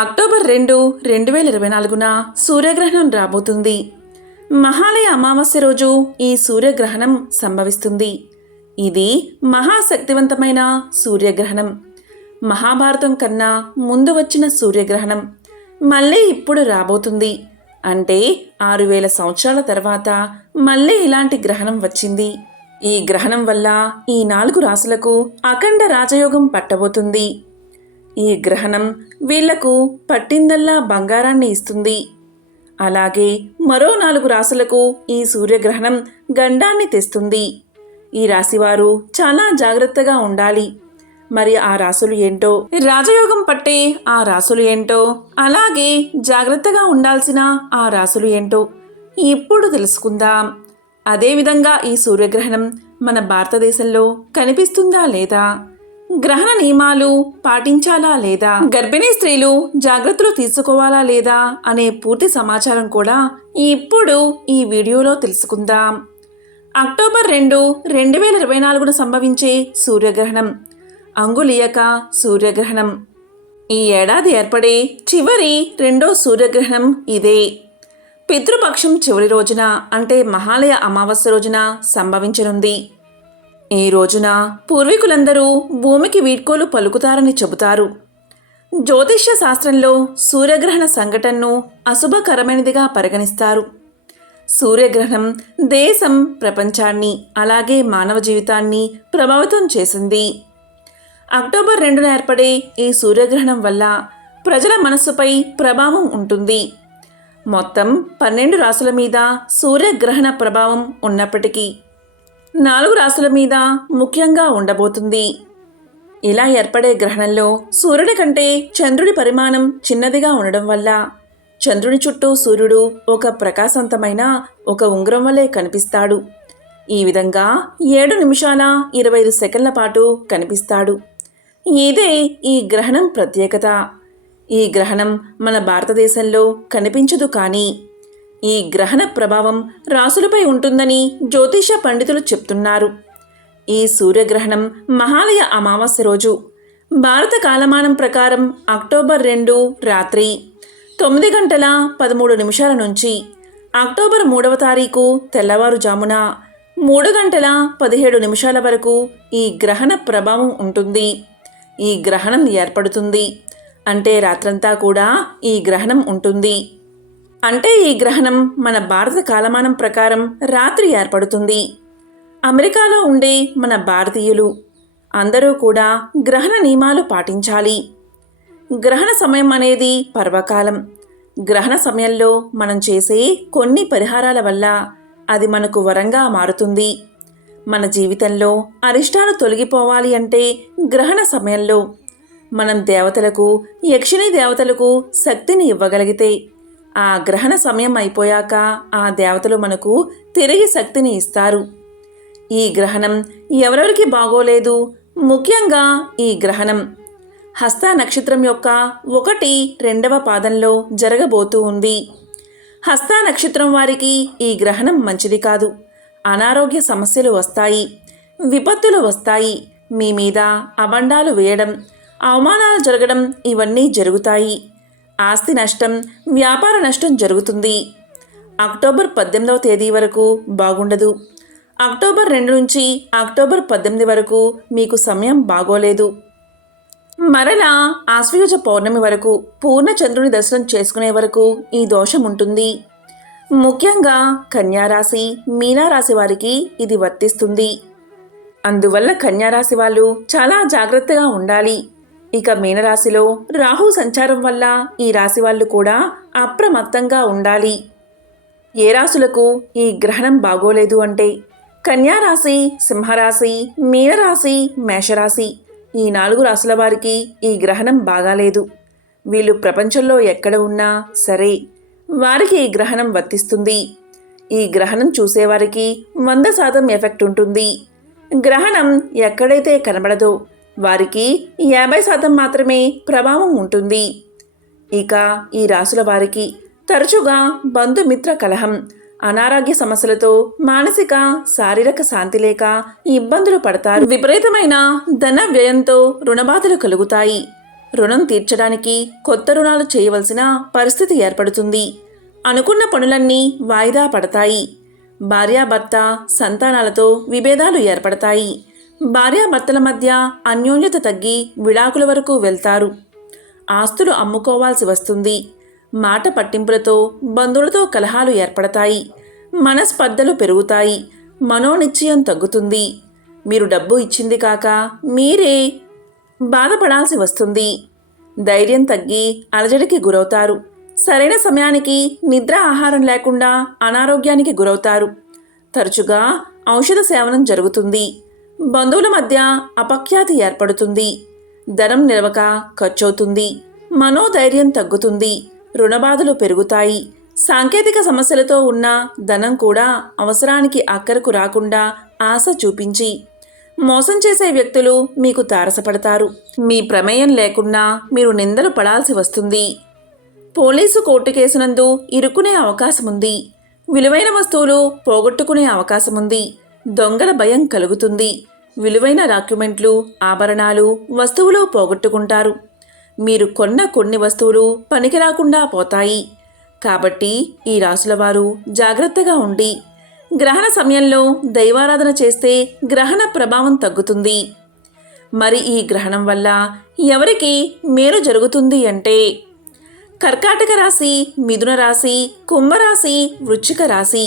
October 2, 2024న సూర్యగ్రహణం రాబోతుంది. మహాలయ అమావాస్య రోజు ఈ సూర్యగ్రహణం సంభవిస్తుంది. ఇది మహాశక్తివంతమైన సూర్యగ్రహణం. మహాభారతం కన్నా ముందు వచ్చిన సూర్యగ్రహణం మళ్ళీ ఇప్పుడు రాబోతుంది. అంటే 6000 సంవత్సరాల తర్వాత మళ్ళీ ఇలాంటి గ్రహణం వచ్చింది. ఈ గ్రహణం వల్ల ఈ 4 రాశులకు అఖండ రాజయోగం పట్టబోతుంది. ఈ గ్రహణం వీళ్లకు పట్టిందల్లా బంగారాన్ని ఇస్తుంది. అలాగే మరో 4 రాశులకు ఈ సూర్యగ్రహణం గండాన్ని తెస్తుంది. ఈ రాశివారు చాలా జాగ్రత్తగా ఉండాలి. మరి ఆ రాశులు ఏంటో, రాజయోగం పట్టే ఆ రాశులు ఏంటో, అలాగే జాగ్రత్తగా ఉండాల్సిన ఆ రాశులు ఏంటో ఇప్పుడు తెలుసుకుందాం. అదేవిధంగా ఈ సూర్యగ్రహణం మన భారతదేశంలో కనిపిస్తుందా లేదా, గ్రహణ నియమాలు పాటించాలా లేదా, గర్భిణీ స్త్రీలు జాగ్రత్తలు తీసుకోవాలా లేదా అనే పూర్తి సమాచారం కూడా ఇప్పుడు ఈ వీడియోలో తెలుసుకుందాం. అక్టోబర్ 2, 2024న సంభవించే సూర్యగ్రహణం అంగుళీయక సూర్యగ్రహణం. ఈ ఏడాది ఏర్పడే చివరి 2వ సూర్యగ్రహణం ఇదే. పితృపక్షం చివరి రోజున అంటే మహాలయ అమావాస్య రోజున సంభవించనుంది. ఈ రోజున పూర్వీకులందరూ భూమికి వీడ్కోలు పలుకుతారని చెబుతారు. జ్యోతిష్య శాస్త్రంలో సూర్యగ్రహణ సంఘటనను అశుభకరమైనదిగా పరిగణిస్తారు. సూర్యగ్రహణం దేశం, ప్రపంచాన్ని, అలాగే మానవ జీవితాన్ని ప్రభావితం చేసింది. అక్టోబర్ 2న ఏర్పడే ఈ సూర్యగ్రహణం వల్ల ప్రజల మనస్సుపై ప్రభావం ఉంటుంది. మొత్తం 12 రాశుల మీద సూర్యగ్రహణ ప్రభావం ఉన్నప్పటికీ 4 రాశుల మీద ముఖ్యంగా ఉండబోతుంది. ఇలా ఏర్పడే గ్రహణంలో సూర్యుడి కంటే చంద్రుడి పరిమాణం చిన్నదిగా ఉండడం వల్ల చంద్రుని చుట్టూ సూర్యుడు ఒక ప్రకాశవంతమైన ఒక ఉంగరం వలె కనిపిస్తాడు. ఈ విధంగా 7 నిమిషాల 25 సెకన్ల పాటు కనిపిస్తాడు. ఇదే ఈ గ్రహణం ప్రత్యేకత. ఈ గ్రహణం మన భారతదేశంలో కనిపించదు, కానీ ఈ గ్రహణ ప్రభావం రాశులపై ఉంటుందని జ్యోతిష పండితులు చెప్తున్నారు. ఈ సూర్యగ్రహణం మహాలయ అమావాస్య రోజు భారత కాలమానం ప్రకారం అక్టోబర్ 2 రాత్రి 9 గంటల 13 నిమిషాల నుంచి అక్టోబర్ 3వ తారీఖు తెల్లవారుజామున 3 గంటల 17 నిమిషాల వరకు ఈ గ్రహణ ప్రభావం ఉంటుంది. ఈ గ్రహణం ఏర్పడుతుంది అంటే రాత్రంతా కూడా ఈ గ్రహణం ఉంటుంది. అంటే ఈ గ్రహణం మన భారత కాలమానం ప్రకారం రాత్రి ఏర్పడుతుంది. అమెరికాలో ఉండే మన భారతీయులు అందరూ కూడా గ్రహణ నియమాలు పాటించాలి. గ్రహణ సమయం అనేది పర్వకాలం. గ్రహణ సమయంలో మనం చేసే కొన్ని పరిహారాల వల్ల అది మనకు వరంగా మారుతుంది. మన జీవితంలో అరిష్టాలు తొలగిపోవాలి అంటే గ్రహణ సమయంలో మనం దేవతలకు, యక్షిణీ దేవతలకు శక్తిని ఇవ్వగలిగితే ఆ గ్రహణ సమయం అయిపోయాక ఆ దేవతలు మనకు తిరిగి శక్తిని ఇస్తారు. ఈ గ్రహణం ఎవరెవరికి బాగోలేదు. ముఖ్యంగా ఈ గ్రహణం హస్త నక్షత్రం యొక్క 1, 2వ పాదంలో జరగబోతూ ఉంది. హస్త నక్షత్రం వారికి ఈ గ్రహణం మంచిది కాదు. అనారోగ్య సమస్యలు వస్తాయి, విపత్తులు వస్తాయి, మీ మీద అబండాలు వేయడం, అవమానాలు జరగడం ఇవన్నీ జరుగుతాయి. ఆస్తి నష్టం, వ్యాపార నష్టం జరుగుతుంది. అక్టోబర్ 18వ తేదీ వరకు బాగుండదు. అక్టోబర్ 2 నుంచి అక్టోబర్ 18 వరకు మీకు సమయం బాగోలేదు. మరలా ఆశ్వయుజ పౌర్ణమి వరకు పూర్ణ చంద్రుని దర్శనం చేసుకునే వరకు ఈ దోషం ఉంటుంది. ముఖ్యంగా కన్యారాశి, మీనరాశి వారికి ఇది వర్తిస్తుంది. అందువల్ల కన్యారాశి వాళ్ళు చాలా జాగ్రత్తగా ఉండాలి. ఇక మీనరాశిలో రాహు సంచారం వల్ల ఈ రాశి వాళ్ళు కూడా అప్రమత్తంగా ఉండాలి. ఏ రాశులకు ఈ గ్రహణం బాగోలేదు అంటే కన్యారాశి, సింహరాశి, మీనరాశి, మేషరాశి ఈ 4 రాశుల వారికి ఈ గ్రహణం బాగాలేదు. వీళ్ళు ప్రపంచంలో ఎక్కడ ఉన్నా సరే వారికి ఈ గ్రహణం వర్తిస్తుంది. ఈ గ్రహణం చూసేవారికి 100% ఎఫెక్ట్ ఉంటుంది. గ్రహణం ఎక్కడైతే కనబడదో వారికి 50% మాత్రమే ప్రభావం ఉంటుంది. ఇక ఈ రాశుల వారికి తరచుగా బంధుమిత్ర కలహం, అనారోగ్య సమస్యలతో మానసిక, శారీరక శాంతి లేక ఇబ్బందులు పడతారు. విపరీతమైన ధన వ్యయంతో రుణబాధలు కలుగుతాయి. రుణం తీర్చడానికి కొత్త రుణాలు చేయవలసిన పరిస్థితి ఏర్పడుతుంది. అనుకున్న పనులన్నీ వాయిదా పడతాయి. భార్యాభర్త సంతానాలతో విభేదాలు ఏర్పడతాయి. భార్యాభర్తల మధ్య అన్యోన్యత తగ్గి విడాకుల వరకు వెళ్తారు. ఆస్తులు అమ్ముకోవాల్సి వస్తుంది. మాట పట్టింపులతో బంధువులతో కలహాలు ఏర్పడతాయి. మనస్పర్ధలు పెరుగుతాయి. మనోనిశ్చయం తగ్గుతుంది. మీరు డబ్బు ఇచ్చింది కాక మీరే బాధపడాల్సి వస్తుంది. ధైర్యం తగ్గి అలజడికి గురవుతారు. సరైన సమయానికి నిద్ర ఆహారం లేకుండా అనారోగ్యానికి గురవుతారు. తరచుగా ఔషధ సేవనం జరుగుతుంది. బంధువుల మధ్య అపఖ్యాతి ఏర్పడుతుంది. ధనం నిలవక ఖర్చవుతుంది. మనోధైర్యం తగ్గుతుంది. రుణబాధలు పెరుగుతాయి. సాంకేతిక సమస్యలతో ఉన్న ధనం కూడా అవసరానికి అక్కరకు రాకుండా ఆశ చూపించి మోసం చేసే వ్యక్తులు మీకు తారసపడతారు. మీ ప్రమేయం లేకున్నా మీరు నిందలు పడాల్సి వస్తుంది. పోలీసు కోర్టు కేసునందు ఇరుక్కునే అవకాశముంది. విలువైన వస్తువులు పోగొట్టుకునే అవకాశముంది. దొంగల భయం కలుగుతుంది. విలువైన డాక్యుమెంట్లు, ఆభరణాలు, వస్తువులు పోగొట్టుకుంటారు. మీరు కొన్న కొన్ని వస్తువులు పనికిరాకుండా పోతాయి. కాబట్టి ఈ రాశుల వారు జాగ్రత్తగా ఉండి గ్రహణ సమయంలో దైవారాధన చేస్తే గ్రహణ ప్రభావం తగ్గుతుంది. మరి ఈ గ్రహణం వల్ల ఎవరికి మేలు జరుగుతుంది అంటే కర్కాటక రాశి, మిథున రాశి, కుంభరాశి, వృశ్చిక రాశి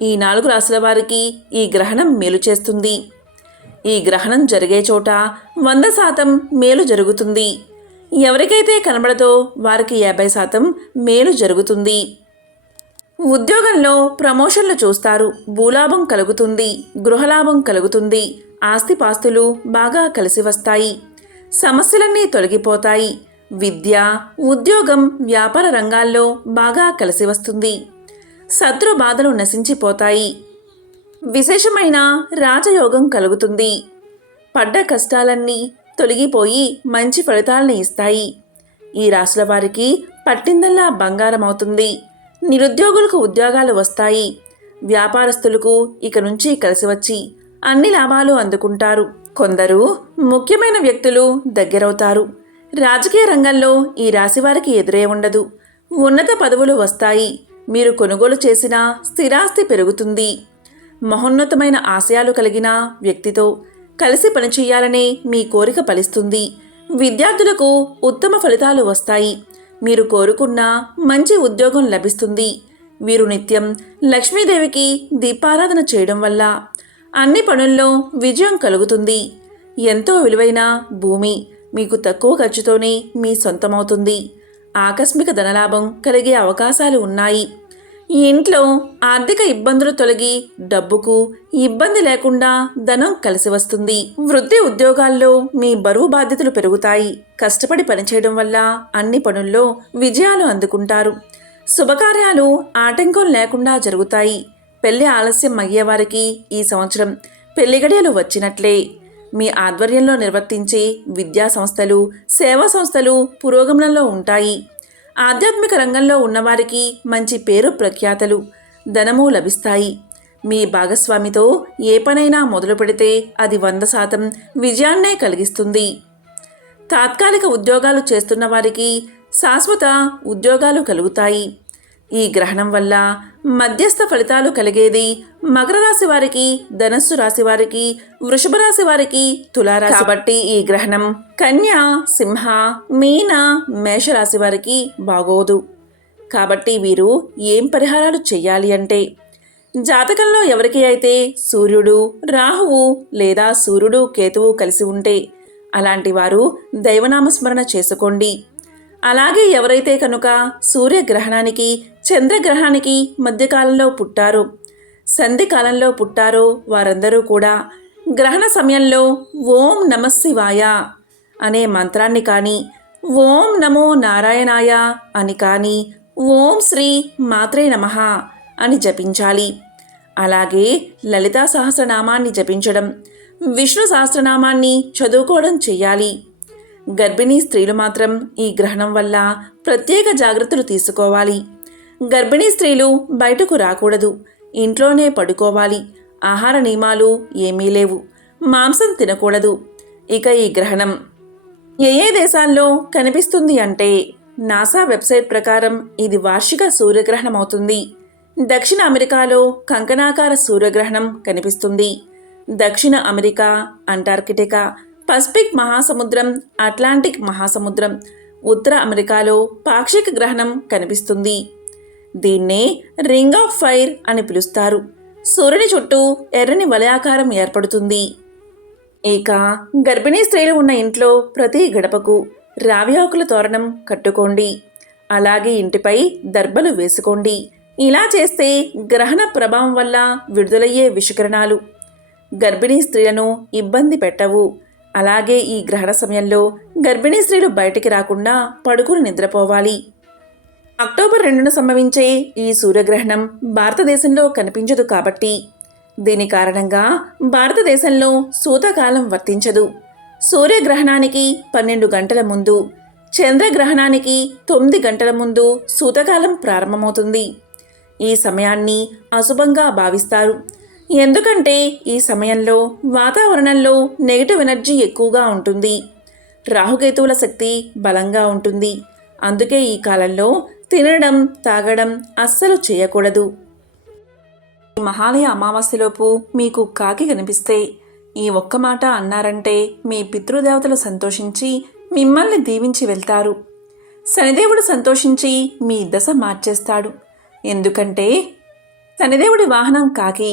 ఈ 4 రాశుల వారికి ఈ గ్రహణం మేలు చేస్తుంది. ఈ గ్రహణం జరిగే చోట 100% మేలు జరుగుతుంది. ఎవరికైతే కనబడదో వారికి 50% మేలు జరుగుతుంది. ఉద్యోగంలో ప్రమోషన్లు చూస్తారు. భూలాభం కలుగుతుంది. గృహలాభం కలుగుతుంది. ఆస్తిపాస్తులు బాగా కలిసి వస్తాయి. సమస్యలన్నీ తొలగిపోతాయి. విద్య, ఉద్యోగం, వ్యాపార రంగాల్లో బాగా కలిసి వస్తుంది. శత్రు బాధలు నశించిపోతాయి. విశేషమైన రాజయోగం కలుగుతుంది. పడ్డ కష్టాలన్నీ తొలగిపోయి మంచి ఫలితాలను ఇస్తాయి. ఈ రాశుల వారికి పట్టిందల్లా బంగారం అవుతుంది. నిరుద్యోగులకు ఉద్యోగాలు వస్తాయి. వ్యాపారస్తులకు ఇక నుంచి కలిసి వచ్చి అన్ని లాభాలు అందుకుంటారు. కొందరు ముఖ్యమైన వ్యక్తులు దగ్గరవుతారు. రాజకీయ రంగంలో ఈ రాశి వారికి ఎదురే ఉండదు. ఉన్నత పదవులు వస్తాయి. మీరు కొనుగోలు చేసిన స్థిరాస్తి పెరుగుతుంది. మహోన్నతమైన ఆశయాలు కలిగిన వ్యక్తితో కలిసి పనిచేయాలనే మీ కోరిక ఫలిస్తుంది. విద్యార్థులకు ఉత్తమ ఫలితాలు వస్తాయి. మీరు కోరుకున్న మంచి ఉద్యోగం లభిస్తుంది. వీరు నిత్యం లక్ష్మీదేవికి దీపారాధన చేయడం వల్ల అన్ని పనుల్లో విజయం కలుగుతుంది. ఎంతో విలువైన భూమి మీకు తక్కువ ఖర్చుతోనే మీ సొంతమవుతుంది. ఆకస్మిక ధనలాభం కలిగే అవకాశాలు ఉన్నాయి. ఈ ఇంట్లో ఆర్థిక ఇబ్బందులు తొలగి డబ్బుకు ఇబ్బంది లేకుండా ధనం కలిసి వస్తుంది. వృత్తి ఉద్యోగాల్లో మీ బరువు బాధ్యతలు పెరుగుతాయి. కష్టపడి పనిచేయడం వల్ల అన్ని పనుల్లో విజయాలు అందుకుంటారు. శుభకార్యాలు ఆటంకం లేకుండా జరుగుతాయి. పెళ్లి ఆలస్యం అయ్యేవారికి ఈ సంవత్సరం పెళ్లి గడియలు వచ్చినట్లే. మీ ఆధ్వర్యంలో నిర్వర్తించే విద్యా సంస్థలు, సేవా సంస్థలు పురోగమనంలో ఉంటాయి. ఆధ్యాత్మిక రంగంలో ఉన్నవారికి మంచి పేరు ప్రఖ్యాతలు, ధనము లభిస్తాయి. మీ భాగస్వామితో ఏ పనైనా మొదలు పెడితే అది 100% విజయాన్నే కలిగిస్తుంది. తాత్కాలిక ఉద్యోగాలు చేస్తున్న వారికి శాశ్వత ఉద్యోగాలు కలుగుతాయి. ఈ గ్రహణం వల్ల మధ్యస్థ ఫలితాలు కలిగేది మకర రాశి వారికి, ధనస్సు రాశి వారికి, వృషభ రాశి వారికి, తులారాశి. కాబట్టి ఈ గ్రహణం కన్య, సింహ, మీన, మేషరాశి వారికి బాగోదు. కాబట్టి వీరు ఏం పరిహారాలు చెయ్యాలి అంటే జాతకంలో ఎవరికి అయితే సూర్యుడు, రాహువు లేదా సూర్యుడు, కేతువు కలిసి ఉంటే అలాంటి వారు దైవనామస్మరణ చేసుకోండి. అలాగే ఎవరైతే కనుక సూర్యగ్రహణానికి, చంద్రగ్రహణానికి మధ్యకాలంలో పుట్టారో, సంధి కాలంలో పుట్టారో వారందరూ కూడా గ్రహణ సమయంలో ఓం నమః శివాయ అనే మంత్రాన్ని కానీ, ఓం నమో నారాయణాయ అని కానీ, ఓం శ్రీ మాత్రే నమః అని జపించాలి. అలాగే లలితా సహస్రనామాన్ని జపించడం, విష్ణు సహస్రనామాన్ని చదువుకోవడం చెయ్యాలి. గర్భిణీ స్త్రీలు మాత్రం ఈ గ్రహణం వల్ల ప్రత్యేక జాగ్రత్తలు తీసుకోవాలి. గర్భిణీ స్త్రీలు బయటకు రాకూడదు. ఇంట్లోనే పడుకోవాలి. ఆహార నియమాలు ఏమీ లేవు. మాంసం తినకూడదు. ఇక ఈ గ్రహణం ఏ దేశాల్లో కనిపిస్తుంది అంటే నాసా వెబ్సైట్ ప్రకారం ఇది వార్షిక సూర్యగ్రహణం అవుతుంది. దక్షిణ అమెరికాలో కంకణాకార సూర్యగ్రహణం కనిపిస్తుంది. దక్షిణ అమెరికా, అంటార్కిటికా, పసిఫిక్ మహాసముద్రం, అట్లాంటిక్ మహాసముద్రం, ఉత్తర అమెరికాలో పాక్షిక గ్రహణం కనిపిస్తుంది. దీన్నే రింగ్ ఆఫ్ ఫైర్ అని పిలుస్తారు. సూర్యుని చుట్టూ ఎర్రని వలయాకారం ఏర్పడుతుంది. ఇక గర్భిణీ స్త్రీలు ఉన్న ఇంట్లో ప్రతి గడపకు రావి ఆకుల తోరణం కట్టుకోండి. అలాగే ఇంటిపై దర్బలు వేసుకోండి. ఇలా చేస్తే గ్రహణ ప్రభావం వల్ల విడుదలయ్యే విషకిరణాలు గర్భిణీ స్త్రీలను ఇబ్బంది పెట్టవు. అలాగే ఈ గ్రహణ సమయంలో గర్భిణీ స్త్రీలు బయటికి రాకుండా పడుకుని నిద్రపోవాలి. అక్టోబర్ 2న సంభవించే ఈ సూర్యగ్రహణం భారతదేశంలో కనిపించదు కాబట్టి దీని కారణంగా భారతదేశంలో సూతకాలం వర్తించదు. సూర్యగ్రహణానికి 12 గంటల ముందు, చంద్రగ్రహణానికి 9 గంటల ముందు సూతకాలం ప్రారంభమవుతుంది. ఈ సమయాన్ని అశుభంగా భావిస్తారు. ఎందుకంటే ఈ సమయంలో వాతావరణంలో నెగిటివ్ ఎనర్జీ ఎక్కువగా ఉంటుంది. రాహుకేతువుల శక్తి బలంగా ఉంటుంది. అందుకే ఈ కాలంలో తినడం, తాగడం అస్సలు చేయకూడదు. ఈ మహాలయ అమావాస్యలోపు మీకు కాకి కనిపిస్తే ఈ ఒక్క మాట అన్నారంటే మీ పితృదేవతలు సంతోషించి మిమ్మల్ని దీవించి వెళ్తారు. శనిదేవుడు సంతోషించి మీ దశ మార్చేస్తాడు. ఎందుకంటే శనిదేవుడి వాహనం కాకి.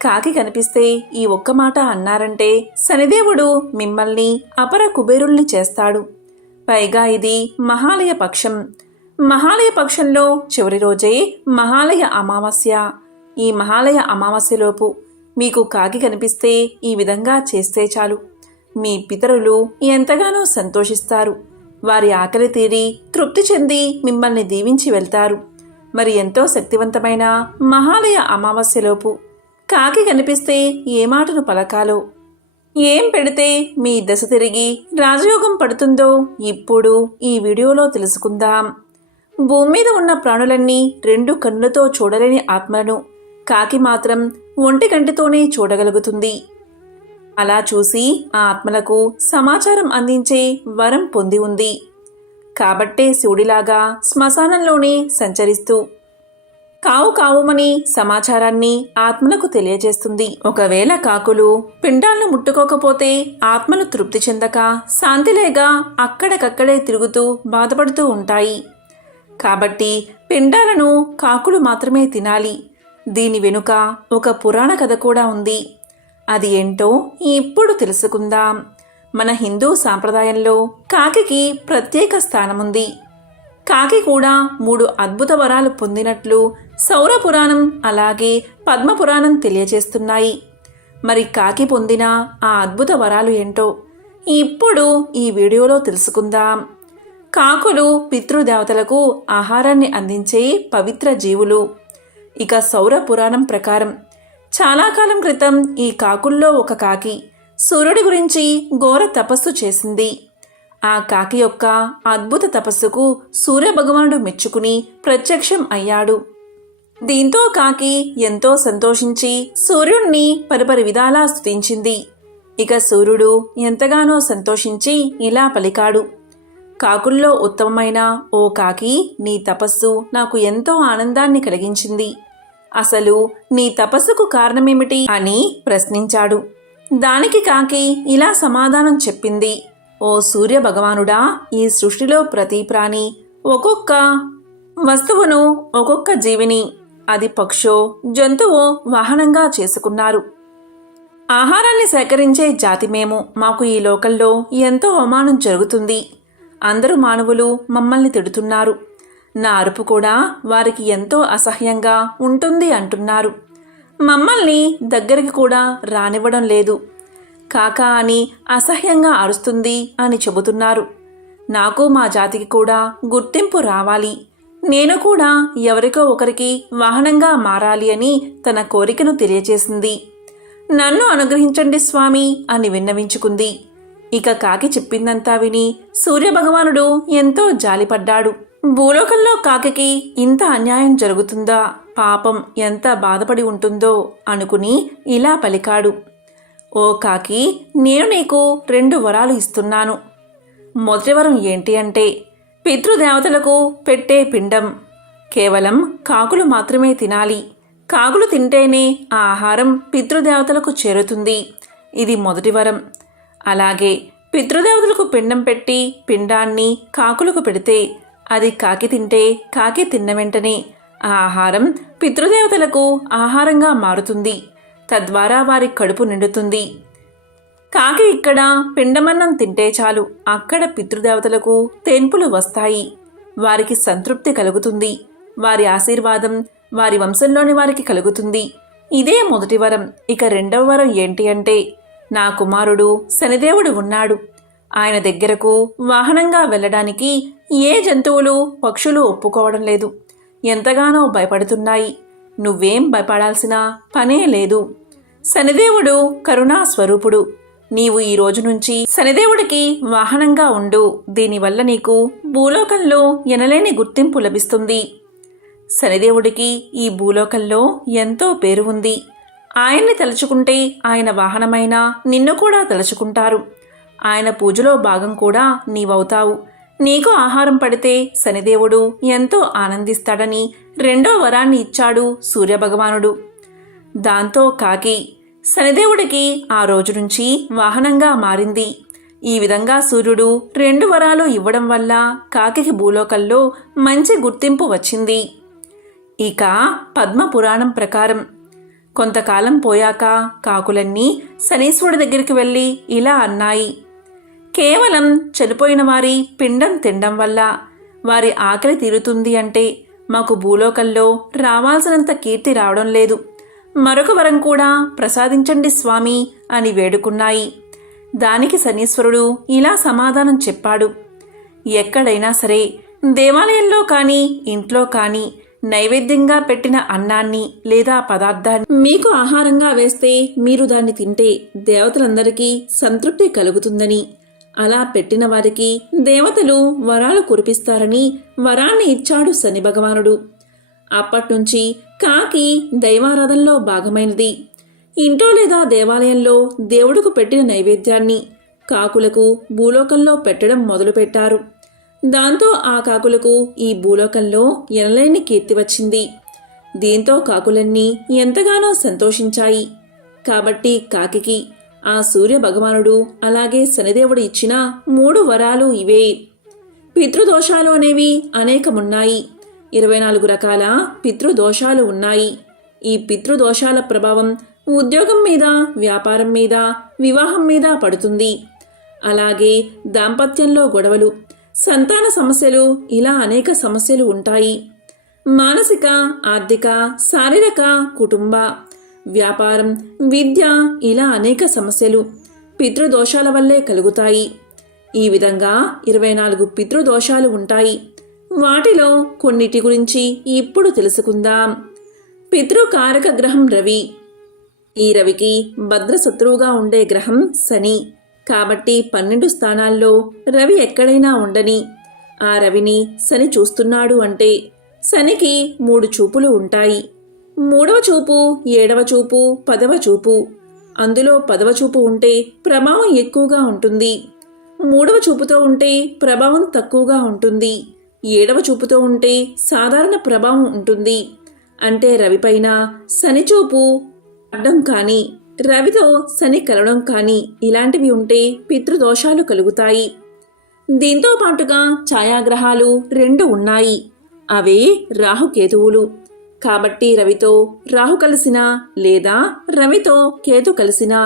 కాకి కనిపిస్తే ఈ ఒక్క మాట అన్నారంటే శనిదేవుడు మిమ్మల్ని అపర కుబేరుల్ని చేస్తాడు. పైగా ఇది మహాలయ పక్షం. మహాలయ పక్షంలో చివరి రోజే మహాలయ అమావాస్య. ఈ మహాలయ అమావాస్యలోపు మీకు కాకి కనిపిస్తే ఈ విధంగా చేస్తే చాలు, మీ పితరులు ఎంతగానో సంతోషిస్తారు. వారి ఆకలి తీరి తృప్తి చెంది మిమ్మల్ని దీవించి వెళ్తారు. మరి ఎంతో శక్తివంతమైన మహాలయ అమావాస్యలోపు కాకి కనిపిస్తే ఏ మాటను పలకాలో, ఏం పెడితే మీ దశ తిరిగి రాజయోగం పడుతుందో ఇప్పుడు ఈ వీడియోలో తెలుసుకుందాం. భూమి మీద ఉన్న ప్రాణులన్నీ 2 కన్నులతో చూడలేని ఆత్మలను కాకి మాత్రం ఒంటి కంటితోనే చూడగలుగుతుంది. అలా చూసి ఆ ఆత్మలకు సమాచారం అందించే వరం పొంది ఉంది. కాబట్టే శివుడిలాగా శ్మశానంలోనే సంచరిస్తూ కావు కావుమని సమాచారాన్ని ఆత్మలకు తెలియజేస్తుంది. ఒకవేళ కాకులు పిండాలను ముట్టుకోకపోతే ఆత్మలు తృప్తి చెందక శాంతిలేగా అక్కడికక్కడే తిరుగుతూ బాధపడుతూ ఉంటాయి. కాబట్టి పిండాలను కాకులు మాత్రమే తినాలి. దీని వెనుక ఒక పురాణ కథ కూడా ఉంది. అది ఏంటో ఇప్పుడు తెలుసుకుందాం. మన హిందూ సాంప్రదాయంలో కాకికి ప్రత్యేక స్థానముంది. కాకి కూడా 3 అద్భుత వరాలు పొందినట్లు సౌర పురాణం అలాగే పద్మ పురాణం తెలియజేస్తున్నాయి. మరి కాకి పొందిన ఆ అద్భుత వరాలు ఏంటో ఇప్పుడు ఈ వీడియోలో తెలుసుకుందాం. కాకులు పితృదేవతలకు ఆహారాన్ని అందించే పవిత్ర జీవులు. ఇక సౌర పురాణం ప్రకారం చాలా కాలం క్రితం ఈ కాకుల్లో ఒక కాకి సూర్యుడి గురించి ఘోర తపస్సు చేసింది. ఆ కాకి యొక్క అద్భుత తపస్సుకు సూర్యభగవానుడు మెచ్చుకుని ప్రత్యక్షం అయ్యాడు. దీంతో కాకి ఎంతో సంతోషించి సూర్యుణ్ణి పరిపరి విధాలా స్తుతించింది. ఇక సూర్యుడు ఎంతగానో సంతోషించి ఇలా పలికాడు, కాకుల్లో ఉత్తమమైన ఓ కాకి, నీ తపస్సు నాకు ఎంతో ఆనందాన్ని కలిగించింది. అసలు నీ తపస్సుకు కారణమేమిటి అని ప్రశ్నించాడు. దానికి కాకి ఇలా సమాధానం చెప్పింది, ఓ సూర్య భగవానుడా, ఈ సృష్టిలో ప్రతి ప్రాణి ఒక్కొక్క వస్తువును, ఒక్కొక్క జీవిని, అది పక్షో జంతువో వాహనంగా చేసుకున్నారు. ఆహారాన్ని సేకరించే జాతి మేము. మాకు ఈ లోకంలో ఎంతో అవమానం జరుగుతుంది. అందరూ మానవులు మమ్మల్ని తిడుతున్నారు. నా అరుపు కూడా వారికి ఎంతో అసహ్యంగా ఉంటుంది అంటున్నారు. మమ్మల్ని దగ్గరికి కూడా రానివ్వడం లేదు. కాకా అని అసహ్యంగా అరుస్తుంది అని చెబుతున్నారు. నాకు మా జాతికి కూడా గుర్తింపు రావాలి. నేను కూడా ఎవరికో ఒకరికి వాహనంగా మారాలి అని తన కోరికను తెలియజేసింది. నన్ను అనుగ్రహించండి స్వామి అని విన్నవించుకుంది. ఇక కాకి చెప్పిందంతా విని సూర్యభగవానుడు ఎంతో జాలిపడ్డాడు. భూలోకంలో కాకికి ఇంత అన్యాయం జరుగుతుందా, పాపం ఎంత బాధపడి ఉంటుందో అనుకుని ఇలా పలికాడు, ఓ కాకి, నేను నీకు 2 వరాలు ఇస్తున్నాను. మొదటి వరం ఏంటి అంటే పితృదేవతలకు పెట్టే పిండం కేవలం కాకులు మాత్రమే తినాలి. కాకులు తింటేనే ఆ ఆహారం పితృదేవతలకు చేరుతుంది. ఇది మొదటి వరం. అలాగే పితృదేవతలకు పిండం పెట్టి పిండాన్ని కాకులకు పెడితే అది కాకి తింటే కాకి తిన్న వెంటనే ఆ ఆహారం పితృదేవతలకు ఆహారంగా మారుతుంది. తద్వారా వారి కడుపు నిండుతుంది. కాకి ఇక్కడ పిండమన్నం తింటే చాలు అక్కడ పితృదేవతలకు తెంపులు వస్తాయి. వారికి సంతృప్తి కలుగుతుంది. వారి ఆశీర్వాదం వారి వంశంలోని వారికి కలుగుతుంది. ఇదే మొదటి వరం. ఇక రెండవ వరం ఏంటి అంటే నా కుమారుడు శనిదేవుడు ఉన్నాడు. ఆయన దగ్గరకు వాహనంగా వెళ్ళడానికి ఏ జంతువులు పక్షులు ఒప్పుకోవడం లేదు. ఎంతగానో భయపడుతున్నాయి. నువ్వేం భయపడాల్సిన పనే లేదు. శనిదేవుడు కరుణా స్వరూపుడు. నీవు ఈ రోజు నుంచి శనిదేవుడికి వాహనంగా ఉండు. దీనివల్ల నీకు భూలోకంలో ఎనలేని గుర్తింపు లభిస్తుంది. శనిదేవుడికి ఈ భూలోకంలో ఎంతో పేరు ఉంది. ఆయన్ని తలుచుకుంటే ఆయన వాహనమైన నిన్ను కూడా తలుచుకుంటారు. ఆయన పూజలో భాగం కూడా నీవవుతావు. నీకు ఆహారం పడితే శనిదేవుడు ఎంతో ఆనందిస్తాడని రెండో వరాన్ని ఇచ్చాడు సూర్యభగవానుడు. దాంతో కాకి శనిదేవుడికి ఆ రోజు నుంచి వాహనంగా మారింది. ఈ విధంగా సూర్యుడు 2 వరాలు ఇవ్వడం వల్ల కాకికి భూలోకంలో మంచి గుర్తింపు వచ్చింది. ఇక పద్మపురాణం ప్రకారం కొంతకాలం పోయాక కాకులన్నీ శనీశ్వరుడి దగ్గరికి వెళ్ళి ఇలా అన్నాయి. కేవలం చనిపోయిన వారి పిండం తినడం వల్ల వారి ఆకలి తీరుతుంది అంటే మాకు భూలోకంలో రావాల్సినంత కీర్తి రావడం లేదు. మరొక వరం కూడా ప్రసాదించండి స్వామి అని వేడుకున్నాయి. దానికి శనీశ్వరుడు ఇలా సమాధానం చెప్పాడు. ఎక్కడైనా సరే దేవాలయంలో కానీ ఇంట్లో కానీ నైవేద్యంగా పెట్టిన అన్నాన్ని లేదా పదార్థాన్ని మీకు ఆహారంగా వేస్తే మీరు దాన్ని తింటే దేవతలందరికీ సంతృప్తి కలుగుతుందని, అలా పెట్టిన వారికి దేవతలు వరాలు కురిపిస్తారని వరాన్ని ఇచ్చాడు శని భగవానుడు. అప్పట్నుంచి కాకి దైవారాధనలో భాగమైనది. ఇంట్లో లేదా దేవాలయంలో దేవుడుకు పెట్టిన నైవేద్యాన్ని కాకులకు భూలోకంలో పెట్టడం మొదలుపెట్టారు. దాంతో ఆ కాకులకు ఈ భూలోకంలో ఎనలేని కీర్తి వచ్చింది. దీంతో కాకులన్నీ ఎంతగానో సంతోషించాయి. కాబట్టి కాకికి ఆ సూర్య భగవానుడు అలాగే శనిదేవుడు ఇచ్చిన 3 వరాలు ఇవే. పితృదోషాలు అనేవి అనేకమున్నాయి. 24 రకాల పితృదోషాలు ఉన్నాయి. ఈ పితృదోషాల ప్రభావం ఉద్యోగం మీద, వ్యాపారం మీద, వివాహం మీద పడుతుంది. అలాగే దాంపత్యంలో గొడవలు, సంతాన సమస్యలు, ఇలా అనేక సమస్యలు ఉంటాయి. మానసిక, ఆర్థిక, శారీరక, కుటుంబ, వ్యాపారం, విద్య, ఇలా అనేక సమస్యలు పితృదోషాల వల్లే కలుగుతాయి. ఈ విధంగా 24 పితృదోషాలు ఉంటాయి. వాటిలో కొన్నిటి గురించి ఇప్పుడు తెలుసుకుందాం. పితృకారక గ్రహం రవి. ఈ రవికి భద్రశత్రువుగా ఉండే గ్రహం శని. కాబట్టి 12 స్థానాల్లో రవి ఎక్కడైనా ఉండని ఆ రవిని శని చూస్తున్నాడు అంటే శనికి 3 చూపులు ఉంటాయి. 3వ చూపు, 7వ చూపు, 10వ చూపు. అందులో 10వ చూపు ఉంటే ప్రభావం ఎక్కువగా ఉంటుంది. 3వ చూపుతో ఉంటే ప్రభావం తక్కువగా ఉంటుంది. 7వ చూపుతో ఉంటే సాధారణ ప్రభావం ఉంటుంది. అంటే రవిపైన శని చూపు పడ్డం కానీ, రవితో శని కలవడం కానీ ఇలాంటివి ఉంటే పితృదోషాలు కలుగుతాయి. దీంతో పాటుగా ఛాయాగ్రహాలు 2 ఉన్నాయి. అవే రాహుకేతువులు. కాబట్టి రవితో రాహు కలిసినా లేదా రవితో కేతు కలిసినా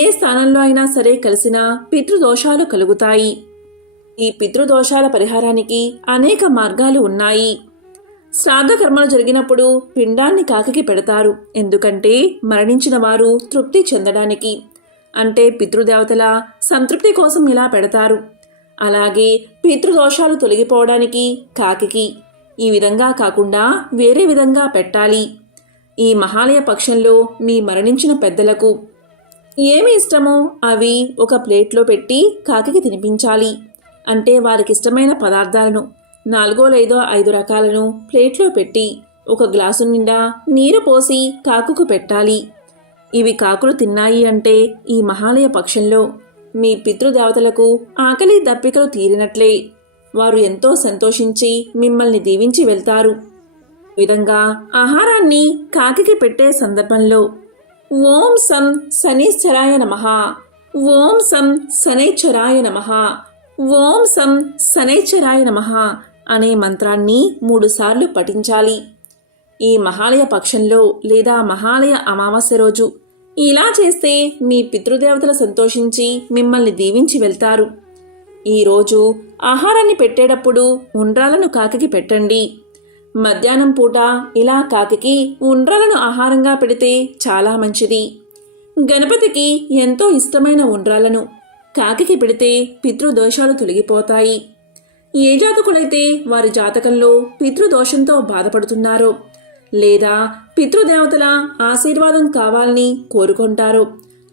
ఏ స్థానంలో అయినా సరే కలిసినా పితృదోషాలు కలుగుతాయి. ఈ పితృదోషాల పరిహారానికి అనేక మార్గాలు ఉన్నాయి. శ్రాద్ధ కర్మలు జరిగినప్పుడు పిండాన్ని కాకికి పెడతారు. ఎందుకంటే మరణించిన వారు తృప్తి చెందడానికి, అంటే పితృదేవతల సంతృప్తి కోసం ఇలా పెడతారు. అలాగే పితృదోషాలు తొలగిపోవడానికి కాకికి ఈ విధంగా కాకుండా వేరే విధంగా పెట్టాలి. ఈ మహాలయ పక్షంలో మీ మరణించిన పెద్దలకు ఏమి ఇష్టమో అవి ఒక ప్లేట్లో పెట్టి కాకికి తినిపించాలి. అంటే వారికిష్టమైన పదార్థాలను 4 లేదా 5 రకాలను ప్లేట్లో పెట్టి ఒక గ్లాసు నిండా నీరు పోసి కాకుకు పెట్టాలి. ఇవి కాకులు తిన్నాయి అంటే ఈ మహాలయ పక్షంలో మీ పితృదేవతలకు ఆకలి దప్పికలు తీరినట్లే. వారు ఎంతో సంతోషించి మిమ్మల్ని దీవించి వెళ్తారు. ఈ విధంగా ఆహారాన్ని కాకికి పెట్టే సందర్భంలో ఓం సం శనైశ్చరాయ నమః, ఓం సం శనైశ్చరాయ నమః, ఓం సం శనైశ్చరాయ నమః అనే మంత్రాన్ని 3 సార్లు పఠించాలి. ఈ మహాలయ పక్షంలో లేదా మహాలయ అమావాస్య రోజు ఇలా చేస్తే మీ పితృదేవతలు సంతోషించి మిమ్మల్ని దీవించి వెళ్తారు. ఈరోజు ఆహారాన్ని పెట్టేటప్పుడు ఉండ్రాలను కాకికి పెట్టండి. మధ్యాహ్నం పూట ఇలా కాకికి ఉండ్రాలను ఆహారంగా పెడితే చాలా మంచిది. గణపతికి ఎంతో ఇష్టమైన ఉండ్రాలను కాకికి పెడితే పితృదోషాలు తొలగిపోతాయి. ఏ జాతకులైతే వారి జాతకంలో పితృదోషంతో బాధపడుతున్నారో లేదా పితృదేవతల ఆశీర్వాదం కావాలని కోరుకుంటారో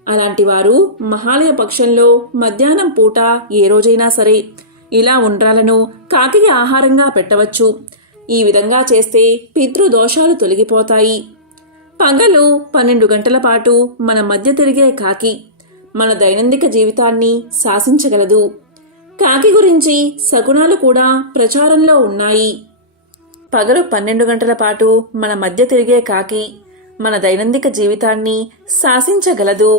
అలాంటి వారు మహాలయ పక్షంలో మధ్యాహ్నం పూట ఏ రోజైనా సరే ఇలా ఉండ్రాలను కాకికి ఆహారంగా పెట్టవచ్చు. ఈ విధంగా చేస్తే పితృదోషాలు తొలగిపోతాయి. పగలు 12 గంటల పాటు మన మధ్య తిరిగే కాకి మన దైనందిక జీవితాన్ని శాసించగలదు. కాకి గురించి శకునాలు కూడా ప్రచారంలో ఉన్నాయి. పగలు 12 గంటల పాటు మన మధ్య తిరిగే కాకి మన దైనందిక జీవితాన్ని శాసించగలదు.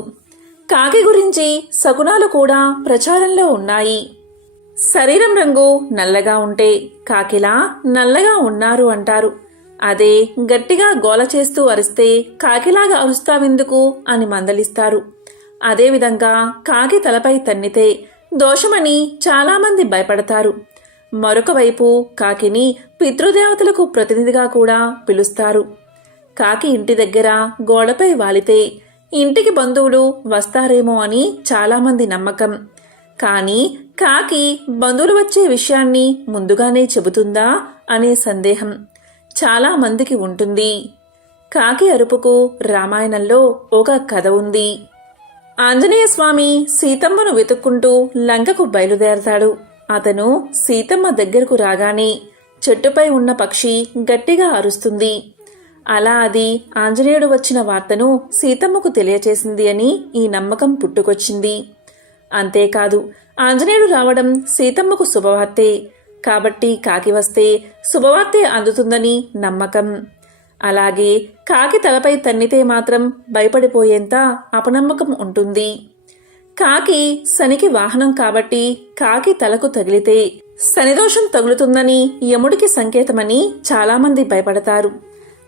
కాకి గురించి శకునాలు కూడా ప్రచారంలో ఉన్నాయి. శరీరం రంగు నల్లగా ఉంటే కాకిలా నల్లగా ఉన్నారు అంటారు. అదే గట్టిగా గోల చేస్తూ అరిస్తే కాకిలాగా అరుస్తావెందుకు అని మందలిస్తారు. అదేవిధంగా కాకి తలపై తన్నితే దోషమని చాలామంది భయపడతారు. మరొక వైపు కాకిని పితృదేవతలకు ప్రతినిధిగా కూడా పిలుస్తారు. కాకి ఇంటి దగ్గర గోడపై వాలితే ఇంటికి బంధువులు వస్తారేమో అని చాలామంది నమ్మకం. కానీ కాకి బంధువులు వచ్చే విషయాన్ని ముందుగానే చెబుతుందా అనే సందేహం చాలా మందికి ఉంటుంది. కాకి అరుపుకు రామాయణంలో ఒక కథ ఉంది. ఆంజనేయ స్వామి సీతమ్మను వెతుక్కుంటూ లంకకు బయలుదేరతాడు. అతను సీతమ్మ దగ్గరకు రాగానే చెట్టుపై ఉన్న పక్షి గట్టిగా అరుస్తుంది. అలా అది ఆంజనేయుడు వచ్చిన వార్తను సీతమ్మకు తెలియచేసింది అని ఈ నమ్మకం పుట్టుకొచ్చింది. అంతేకాదు ఆంజనేయుడు రావడం సీతమ్మకు శుభవార్తే కాబట్టి కాకి వస్తే శుభవార్తే అందుతుందని నమ్మకం. అలాగే కాకి తలపై తన్నితే మాత్రం భయపడిపోయేంత అపనమ్మకం ఉంటుంది. కాకి శనికి వాహనం కాబట్టి కాకి తలకు తగిలితే శనిదోషం తగులుతుందని యముడికి సంకేతమని చాలామంది భయపడతారు.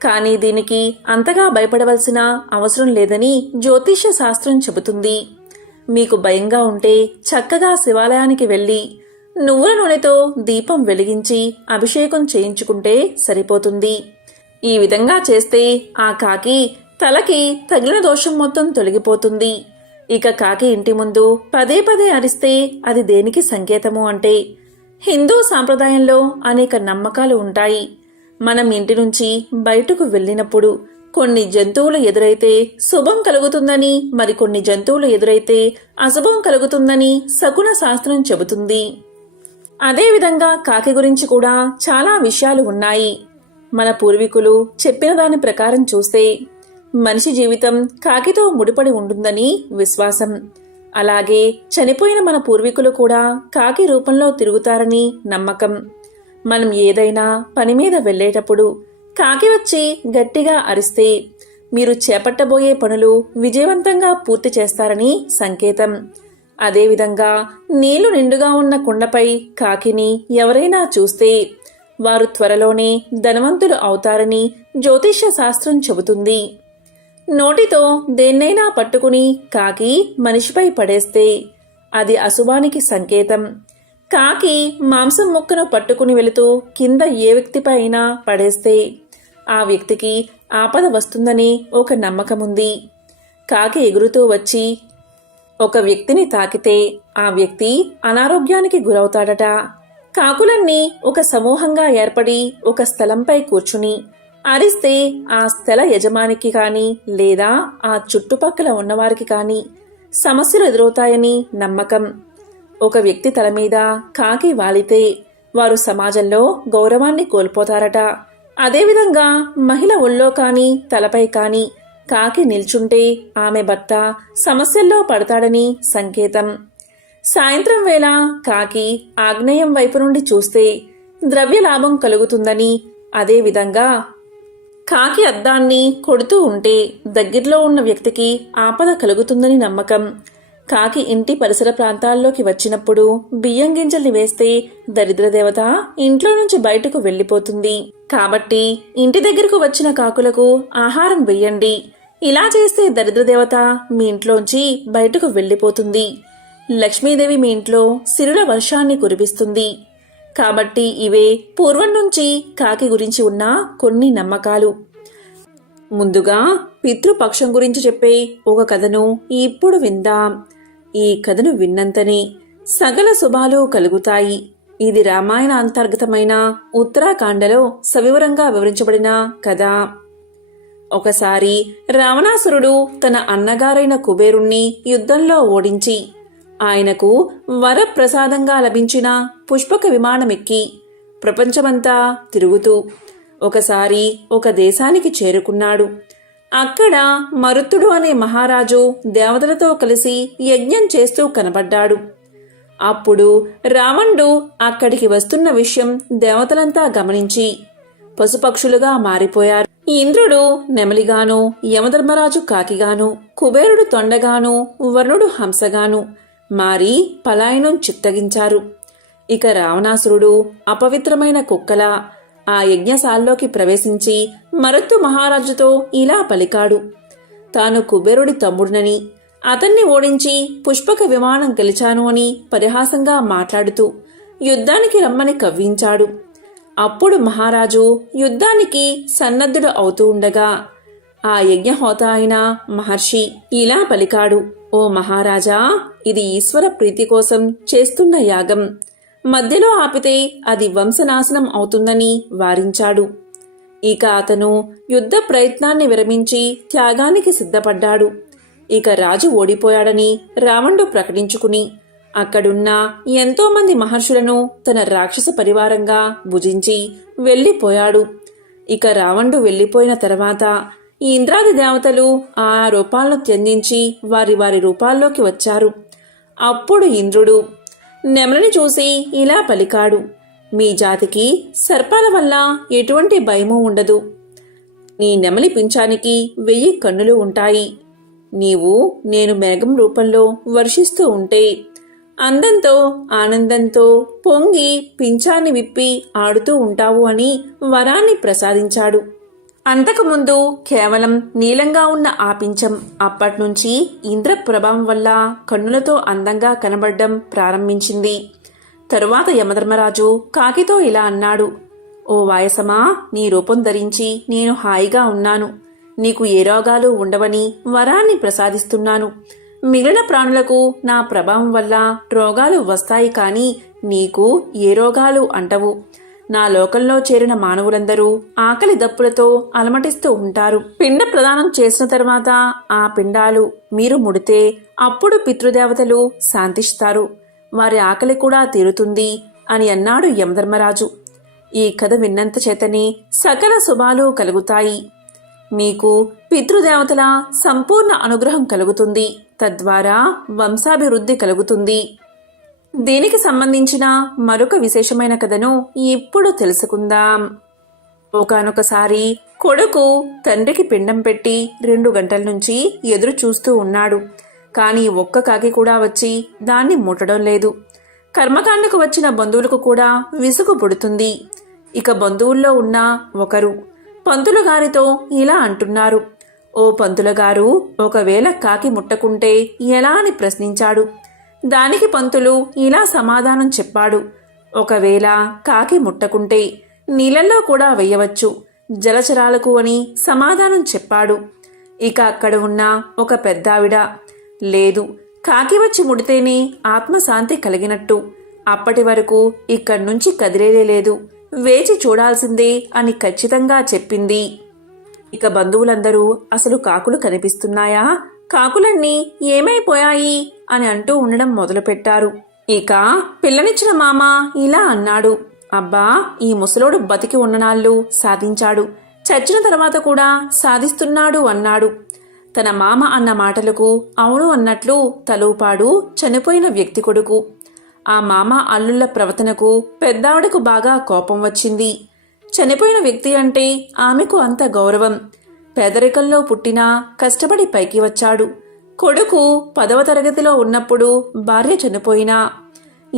కానీ దీనికి అంతగా భయపడవలసిన అవసరం లేదని జ్యోతిష్య శాస్త్రం చెబుతుంది. మీకు భయంగా ఉంటే చక్కగా శివాలయానికి వెళ్ళి నువ్వుల నూనెతో దీపం వెలిగించి అభిషేకం చేయించుకుంటే సరిపోతుంది. ఈ విధంగా చేస్తే ఆ కాకి తలకి తగిలిన దోషం మొత్తం తొలగిపోతుంది. ఇక కాకి ఇంటి ముందు పదే పదే అరిస్తే అది దేనికి సంకేతము అంటే హిందూ సాంప్రదాయంలో అనేక నమ్మకాలు ఉంటాయి. మనం ఇంటి నుంచి బయటకు వెళ్ళినప్పుడు కొన్ని జంతువులు ఎదురైతే శుభం కలుగుతుందని, మరికొన్ని జంతువులు ఎదురైతే అశుభం కలుగుతుందని శకున శాస్త్రం చెబుతుంది. అదేవిధంగా కాకి గురించి కూడా చాలా విషయాలు ఉన్నాయి. మన పూర్వీకులు చెప్పిన దాని ప్రకారం చూస్తే మనిషి జీవితం కాకితో ముడిపడి ఉంటుందని విశ్వాసం. అలాగే చనిపోయిన మన పూర్వీకులు కూడా కాకి రూపంలో తిరుగుతారని నమ్మకం. మనం ఏదైనా పని మీద వెళ్ళేటప్పుడు కాకి వచ్చి గట్టిగా అరిస్తే మీరు చేపట్టబోయే పనులు విజయవంతంగా పూర్తి చేస్తారని సంకేతం. అదేవిధంగా నీళ్లు నిండుగా ఉన్న కుండపై కాకిని ఎవరైనా చూస్తే వారు త్వరలోనే ధనవంతులు అవుతారని జ్యోతిష్య శాస్త్రం చెబుతుంది. నోటితో దేన్నైనా పట్టుకుని కాకి మనిషిపై పడేస్తే అది అశుభానికి సంకేతం. కాకి మాంసం ముక్కను పట్టుకుని వెళుతూ కింద ఏ వ్యక్తిపై అయినా పడేస్తే ఆ వ్యక్తికి ఆపద వస్తుందని ఒక నమ్మకముంది. కాకి ఎగురుతూ వచ్చి ఒక వ్యక్తిని తాకితే ఆ వ్యక్తి అనారోగ్యానికి గురవుతాడట. కాకులన్నీ ఒక సమూహంగా ఏర్పడి ఒక స్థలంపై కూర్చుని అరిస్తే ఆ స్థల యజమానికి కానీ లేదా ఆ చుట్టుపక్కల ఉన్నవారికి కానీ సమస్యలు ఎదురవుతాయని నమ్మకం. ఒక వ్యక్తి తల మీద కాకి వాలితే వారు సమాజంలో గౌరవాన్ని కోల్పోతారట. అదేవిధంగా మహిళ ఒళ్ళో కానీ తలపై కానీ కాకి నిల్చుంటే ఆమె భర్త సమస్యల్లో పడతాడని సంకేతం. సాయంత్రం వేళ కాకి ఆగ్నేయం వైపు నుండి చూస్తే ద్రవ్య లాభం కలుగుతుందని, అదేవిధంగా కాకి అద్దాన్ని కొడుతూ ఉంటే దగ్గరలో ఉన్న వ్యక్తికి ఆపద కలుగుతుందని నమ్మకం. కాకి ఇంటి పరిసర ప్రాంతాల్లోకి వచ్చినప్పుడు బియ్యం గింజల్ని వేస్తే దరిద్రదేవత ఇంట్లో నుంచి బయటకు వెళ్ళిపోతుంది. కాబట్టి ఇంటి దగ్గరకు వచ్చిన కాకులకు ఆహారం వెయ్యండి. ఇలా చేస్తే దరిద్రదేవత మీ ఇంట్లోంచి బయటకు వెళ్ళిపోతుంది. లక్ష్మీదేవి మీ ఇంట్లో సిరుల వర్షాన్ని కురిపిస్తుంది. కాబట్టి ఇవే పూర్వం నుంచి కాకి గురించి ఉన్న కొన్ని నమ్మకాలు. ముందుగా పితృపక్షం గురించి చెప్పే ఒక కథను ఇప్పుడు విందాం. ఈ కథను విన్నంతనే సకల శుభాలు కలుగుతాయి. ఇది రామాయణ అంతర్గతమైన ఉత్తరాఖండలో సవివరంగా వివరించబడిన కథ. ఒకసారి రావణాసురుడు తన అన్నగారైన కుబేరుణ్ణి యుద్ధంలో ఓడించి ఆయనకు వరప్రసాదంగా లభించిన పుష్పక విమానమెక్కి ప్రపంచమంతా తిరుగుతూ ఒకసారి ఒక దేశానికి చేరుకున్నాడు. అక్కడ మరుత్తుడు అనే మహారాజు దేవతలతో కలిసి యజ్ఞం చేస్తూ కనబడ్డాడు. అప్పుడు రావణుడు అక్కడికి వస్తున్న విషయం దేవతలంతా గమనించి పశుపక్షులుగా మారిపోయారు. ఇంద్రుడు నెమలిగాను, యమధర్మరాజు కాకిగాను, కుబేరుడు తొండగాను, వరుణుడు హంసగాను మారి పలాయనం చిత్తగించారు. ఇక రావణాసురుడు అపవిత్రమైన కుక్కలా ఆ యజ్ఞశాల్లోకి ప్రవేశించి మరుత్తు మహారాజుతో ఇలా పలికాడు. తాను కుబేరుడి తమ్ముడినని, అతన్ని ఓడించి పుష్పక విమానం గెలిచాను అని పరిహాసంగా మాట్లాడుతూ యుద్ధానికి రమ్మని కవ్వించాడు. అప్పుడు మహారాజు యుద్ధానికి సన్నద్ధుడు అవుతూ ఉండగా ఆ యజ్ఞహోత అయిన మహర్షి ఇలా పలికాడు. ఓ మహారాజా, ఇది ఈశ్వర ప్రీతి కోసం చేస్తున్న యాగం. మధ్యలో ఆపితే అది వంశనాశనం అవుతుందని వారించాడు. ఇక అతను యుద్ధ ప్రయత్నాన్ని విరమించి త్యాగానికి సిద్ధపడ్డాడు. ఇక రాజు ఓడిపోయాడని రావణుడు ప్రకటించుకుని అక్కడున్న ఎంతోమంది మహర్షులను తన రాక్షస పరివారంగా భుజించి వెళ్ళిపోయాడు. ఇక రావణుడు వెళ్ళిపోయిన తర్వాత ఈ ఇంద్రాది దేవతలు ఆ రూపాలను త్యజించి వారి వారి రూపాల్లోకి వచ్చారు. అప్పుడు ఇంద్రుడు నెమలిని చూసి ఇలా పలికాడు. మీ జాతికి సర్పాల వల్ల ఎటువంటి భయమూ ఉండదు. నీ నెమలి పింఛానికి 1000 కన్నులు ఉంటాయి. నీవు నేను మేఘం రూపంలో వర్షిస్తూ ఉంటే అందంతో ఆనందంతో పొంగి పింఛాన్ని విప్పి ఆడుతూ ఉంటావు అని వరాన్ని ప్రసాదించాడు. అంతకుముందు కేవలం నీలంగా ఉన్న ఆ పింఛం అప్పట్నుంచి ఇంద్ర ప్రభావం వల్ల కన్నులతో అందంగా కనబడడం ప్రారంభించింది. తరువాత యమధర్మరాజు కాకితో ఇలా అన్నాడు. ఓ వాయసమా, నీ రూపం ధరించి నేను హాయిగా ఉన్నాను. నీకు ఏ రోగాలు ఉండవని వరాన్ని ప్రసాదిస్తున్నాను. మిగిలిన ప్రాణులకు నా ప్రభావం వల్ల రోగాలు వస్తాయి, కానీ నీకు ఏ రోగాలు అంటవు. నా లోకంలో చేరిన మానవులందరూ ఆకలి దప్పులతో అలమటిస్తూ ఉంటారు. పిండ ప్రదానం చేసిన తర్వాత ఆ పిండాలు మీరు ముడితే అప్పుడు పితృదేవతలు శాంతిస్తారు. వారి ఆకలి కూడా తీరుతుంది అని అన్నాడు యమధర్మరాజు. ఈ కథ విన్నంత చేతనే సకల శుభాలు కలుగుతాయి. మీకు పితృదేవతల సంపూర్ణ అనుగ్రహం కలుగుతుంది. తద్వారా వంశాభివృద్ధి కలుగుతుంది. దీనికి సంబంధించిన మరొక విశేషమైన కథను ఇప్పుడు తెలుసుకుందాం. ఒకానొకసారి కొడుకు తండ్రికి పిండం పెట్టి 2 గంటల నుంచి ఎదురు చూస్తూ ఉన్నాడు. కానీ ఒక్క కాకి కూడా వచ్చి దాన్ని ముట్టడం లేదు. కర్మకాండకు వచ్చిన బంధువులకు కూడా విసుగు పుడుతుంది. ఇక బంధువుల్లో ఉన్న ఒకరు పంతులు గారితో ఇలా అంటున్నారు. ఓ పంతుల గారు, ఒకవేళ కాకి ముట్టకుంటే ఎలా అని ప్రశ్నించాడు. దానికి పంతులు ఇలా సమాధానం చెప్పాడు. ఒకవేళ కాకి ముట్టకుంటే నీళ్ళల్లో కూడా వెయ్యవచ్చు, జలచరాలకు అని సమాధానం చెప్పాడు. ఇక అక్కడ ఉన్న ఒక పెద్దావిడ, లేదు, కాకి వచ్చి ముడితేనే ఆత్మశాంతి కలిగినట్టు. అప్పటి వరకు ఇక్కడి నుంచి కదిలేదే లేదు, వేచి చూడాల్సిందే అని ఖచ్చితంగా చెప్పింది. ఇక బంధువులందరూ అసలు కాకులు కనిపిస్తున్నాయా, కాకులన్నీ ఏమైపోయాయి అని అంటూ ఉండడం మొదలుపెట్టారు. ఇక పిల్లనిచ్చిన మామ ఇలా అన్నాడు. అబ్బా, ఈ ముసలోడు బతికి ఉన్ననాళ్ళు సాధించాడు, చచ్చిన తర్వాత కూడా సాధిస్తున్నాడు అన్నాడు. తన మామ అన్న మాటలకు అవును అన్నట్లు తలూపాడు చనిపోయిన వ్యక్తి కొడుకు. ఆ మామ అల్లుళ్ళ ప్రవర్తనకు పెద్దావిడకు బాగా కోపం వచ్చింది. చనిపోయిన వ్యక్తి అంటే ఆమెకు అంత గౌరవం. పేదరికంలో పుట్టినా కష్టపడి పైకి వచ్చాడు. కొడుకు 10వ తరగతిలో ఉన్నప్పుడు భార్య చనిపోయినా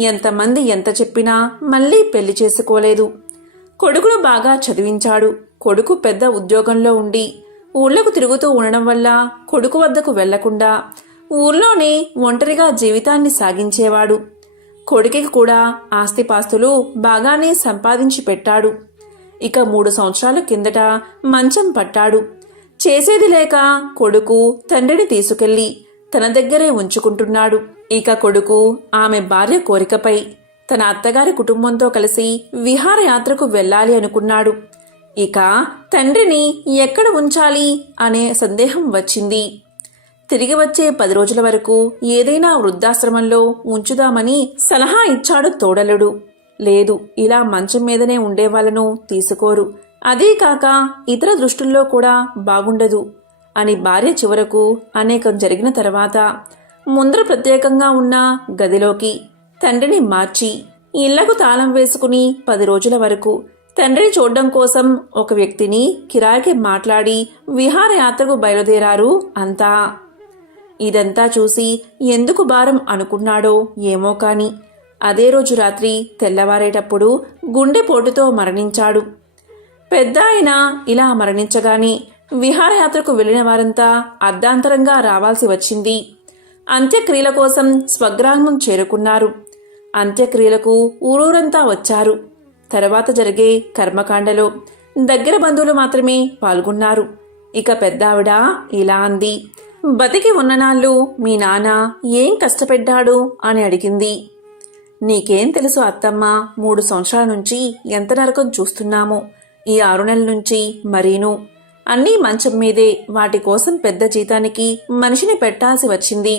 ఎంతమంది ఎంత చెప్పినా మళ్ళీ పెళ్లి చేసుకోలేదు. కొడుకును బాగా చదివించాడు. కొడుకు పెద్ద ఉద్యోగంలో ఉండి ఊళ్ళకు తిరుగుతూ ఉండడం వల్ల కొడుకు వద్దకు వెళ్లకుండా ఊర్లోనే ఒంటరిగా జీవితాన్ని సాగించేవాడు. కొడుకుకి కూడా ఆస్తిపాస్తులు బాగానే సంపాదించి పెట్టాడు. ఇక 3 సంవత్సరాల కిందట మంచం పట్టాడు. చేసేది లేక కొడుకు తండ్రిని తీసుకెళ్లి తన దగ్గరే ఉంచుకుంటున్నాడు. ఇక కొడుకు ఆమె భార్య కోరికపై తన అత్తగారి కుటుంబంతో కలిసి విహారయాత్రకు వెళ్ళాలి అనుకున్నాడు. ఇక తండ్రిని ఎక్కడ ఉంచాలి అనే సందేహం వచ్చింది. తిరిగి వచ్చే 10 రోజుల వరకు ఏదైనా వృద్ధాశ్రమంలో ఉంచుదామని సలహా ఇచ్చాడు తోడలుడు. లేదు, ఇలా మంచం మీదనే ఉండేవాళ్లను తీసుకోరు, అదీ కాక ఇతర దృష్టిల్లో కూడా బాగుండదు అని భార్య చివరకు అనేకం జరిగిన తర్వాత ముందర ప్రత్యేకంగా ఉన్న గదిలోకి తండ్రిని మార్చి ఇళ్లకు తాళం వేసుకుని 10 రోజుల వరకు తండ్రిని చూడడం కోసం ఒక వ్యక్తిని కిరాయికి మాట్లాడి విహారయాత్రకు బయలుదేరారు అంతా. ఇదంతా చూసి ఎందుకు భారం అనుకున్నాడో ఏమో కాని అదే రోజు రాత్రి తెల్లవారేటప్పుడు గుండెపోటుతో మరణించాడు. పెద్ద ఆయన ఇలా మరణించగానే విహారయాత్రకు వెళ్లిన వారంతా అర్ధాంతరంగా రావాల్సి వచ్చింది. అంత్యక్రియల కోసం స్వగ్రామం చేరుకున్నారు. అంత్యక్రియలకు ఊరూరంతా వచ్చారు. తర్వాత జరిగే కర్మకాండలో దగ్గర బంధువులు మాత్రమే పాల్గొన్నారు. ఇక పెద్దావిడ ఇలా అంది, బతికి ఉన్ననాళ్ళు మీ నాన్న ఏం కష్టపెట్టాడు అని అడిగింది. నీకేం తెలుసు అత్తమ్మ, 3 సంవత్సరాల నుంచి ఎంత నరకం చూస్తున్నామో, ఈ 6 నెలల నుంచి మరీను. అన్నీ మంచం మీదే. వాటి కోసం పెద్ద జీతానికి మనిషిని పెట్టాల్సి వచ్చింది.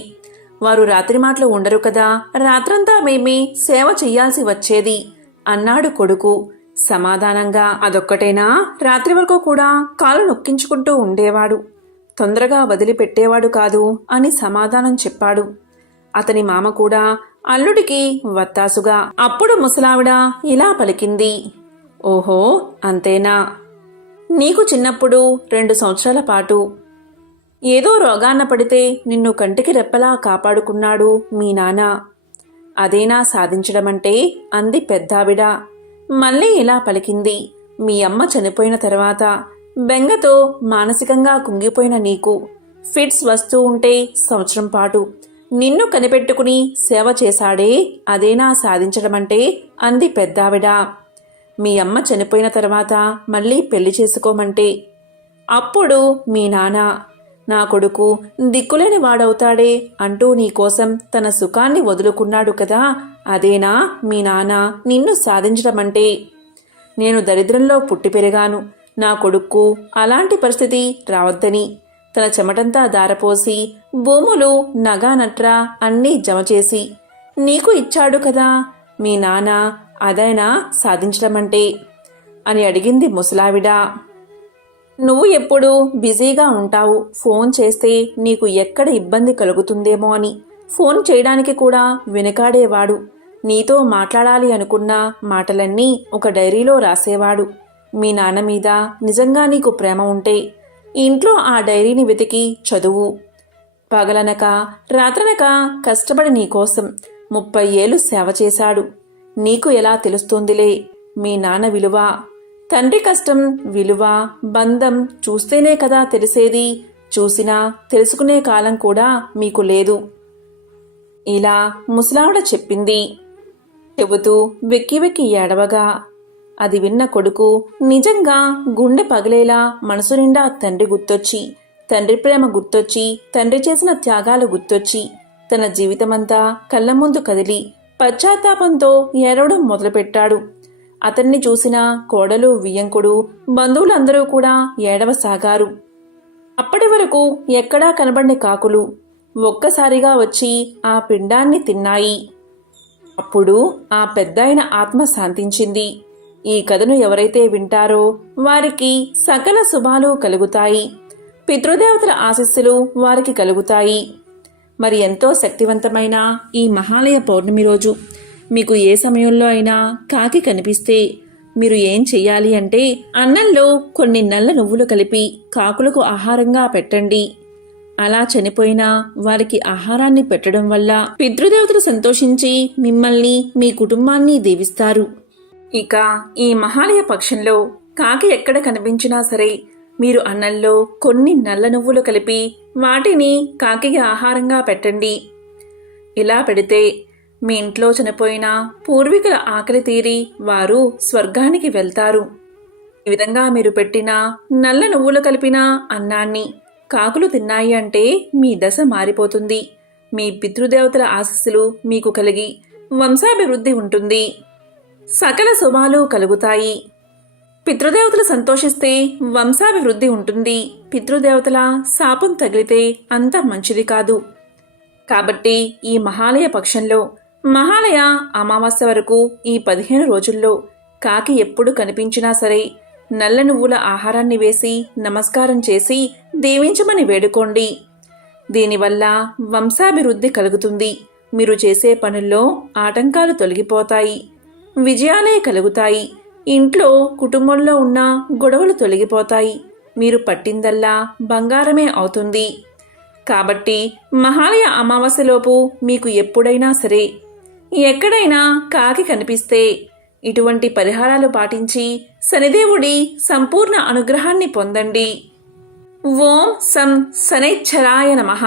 వారు రాత్రి మాటలు ఉండరు కదా, రాత్రంతా మేమే సేవ చెయ్యాల్సి వచ్చేది అన్నాడు కొడుకు సమాధానంగా. అదొక్కటేనా? రాత్రి వరకు కూడా కాలు నొక్కించుకుంటూ ఉండేవాడు, తొందరగా వదిలిపెట్టేవాడు కాదు అని సమాధానం చెప్పాడు. అతని మామ కూడా అల్లుడికి వత్తాసుగా. అప్పుడు ముసలావిడ ఇలా పలికింది, ఓహో అంతేనా? నీకు చిన్నప్పుడు 2 సంవత్సరాల పాటు ఏదో రోగాన్న పడితే నిన్ను కంటికి రెప్పలా కాపాడుకున్నాడు మీ నాన్న. అదేనా సాధించడమంటే అంది పెద్దావిడ. మళ్ళీ ఇలా పలికింది, మీ అమ్మ చనిపోయిన తర్వాత బెంగతో మానసికంగా కుంగిపోయిన నీకు ఫిట్స్ వస్తూ ఉంటే సంవత్సరం పాటు నిన్ను కనిపెట్టుకుని సేవ చేశాడే, అదేనా సాధించడమంటే అంది పెద్దావిడ. మీ అమ్మ చనిపోయిన తర్వాత మళ్ళీ పెళ్లి చేసుకోమంటే అప్పుడు మీ నాన్న నా కొడుకు దిక్కులేని వాడవుతాడే అంటూ నీకోసం తన సుఖాన్ని వదులుకున్నాడు కదా, అదేనా మీ నాన్న నిన్ను సాధించడమంటే? నేను దరిద్రంలో పుట్టి పెరిగాను. నా కొడుక్కు అలాంటి పరిస్థితి రావద్దని తన చెమటంతా దారపోసి భూములు నగా నట్రా అన్నీ జమచేసి నీకు ఇచ్చాడు కదా మీ నాన్న, అదైనా సాధించడమంటే అని అడిగింది ముసలావిడ. నువ్వు ఎప్పుడు బిజీగా ఉంటావు, ఫోన్ చేస్తే నీకు ఎక్కడ ఇబ్బంది కలుగుతుందేమో అని ఫోన్ చేయడానికి కూడా వెనుకాడేవాడు. నీతో మాట్లాడాలి అనుకున్న మాటలన్నీ ఒక డైరీలో రాసేవాడు. మీ నాన్న మీద నిజంగా నీకు ప్రేమ ఉంటే ఇంట్లో ఆ డైరీని వెతికి చదువు. పగలనక రాత్రనక కష్టపడి నీకోసం 30 ఏళ్లు సేవ చేశాడు. నీకు ఎలా తెలుస్తోందిలే మీ నాన్న విలువ. తండ్రి కష్టం, విలువ, బంధం చూస్తేనే కదా తెలిసేది. చూసినా తెలుసుకునే కాలం కూడా మీకు లేదు. ఇలా ముసలావిడ చెప్పింది. చెబుతూ వెక్కి వెక్కి ఏడవగా అది విన్న కొడుకు నిజంగా గుండె పగిలేలా మనసు నిండా తండ్రి గుర్తొచ్చి, తండ్రి ప్రేమ గుర్తొచ్చి, తండ్రి చేసిన త్యాగాలు గుర్తొచ్చి తన జీవితమంతా కళ్ళ ముందు కదిలి పశ్చాత్తాపంతో ఏడవడం మొదలుపెట్టాడు. అతన్ని చూసిన కోడలు, వియ్యంకుడు, బంధువులందరూ కూడా ఏడవసాగారు. అప్పటి వరకు ఎక్కడా కనబడిన కాకులు ఒక్కసారిగా వచ్చి ఆ పిండాన్ని తిన్నాయి. అప్పుడు ఆ పెద్దాయన ఆత్మ శాంతించింది. ఈ కథను ఎవరైతే వింటారో వారికి సకల శుభాలు కలుగుతాయి. పితృదేవతల ఆశీస్సులు వారికి కలుగుతాయి. మరి ఎంతో శక్తివంతమైన ఈ మహాలయ పౌర్ణమి రోజు మీకు ఏ సమయంలో అయినా కాకి కనిపిస్తే మీరు ఏం చెయ్యాలి అంటే అన్నంలో కొన్ని నల్ల నువ్వులు కలిపి కాకులకు ఆహారంగా పెట్టండి. అలా చనిపోయిన వారికి ఆహారాన్ని పెట్టడం వల్ల పితృదేవతలు సంతోషించి మిమ్మల్ని మీ కుటుంబాన్ని దీవిస్తారు. ఇక ఈ మహాలయ పక్షంలో కాకి ఎక్కడ కనిపించినా సరే మీరు అన్నంలో కొన్ని నల్ల నువ్వులు కలిపి వాటిని కాకికి ఆహారంగా పెట్టండి. ఇలా పెడితే మీ ఇంట్లో చనిపోయిన పూర్వీకుల ఆకలి తీరి వారు స్వర్గానికి వెళ్తారు. ఈ విధంగా మీరు పెట్టిన నల్ల నువ్వులు కలిపిన అన్నాన్ని కాకులు తిన్నాయి అంటే మీ దశ మారిపోతుంది. మీ పితృదేవతల ఆశీస్సులు మీకు కలిగి వంశాభివృద్ధి ఉంటుంది. సకల శుభాలు కలుగుతాయి. పితృదేవతలు సంతోషిస్తే వంశాభివృద్ధి ఉంటుంది. పితృదేవతల శాపం తగిలితే అంత మంచిది కాదు. కాబట్టి ఈ మహాలయ పక్షంలో మహాలయ అమావాస్య వరకు ఈ 15 రోజుల్లో కాకి ఎప్పుడు కనిపించినా సరే నల్ల నువ్వుల ఆహారాన్ని వేసి నమస్కారం చేసి దీవించమని వేడుకోండి. దీనివల్ల వంశాభివృద్ధి కలుగుతుంది. మీరు చేసే పనుల్లో ఆటంకాలు తొలగిపోతాయి. విజయాలే కలుగుతాయి. ఇంట్లో కుటుంబంలో ఉన్న గొడవలు తొలగిపోతాయి. మీరు పట్టిందల్లా బంగారమే అవుతుంది. కాబట్టి మహాలయ అమావాస్యలోపు మీకు ఎప్పుడైనా సరే ఎక్కడైనా కాకి కనిపిస్తే ఇటువంటి పరిహారాలు పాటించి శనిదేవుడి సంపూర్ణ అనుగ్రహాన్ని పొందండి. ఓం సం శనైశ్చరాయ నమః.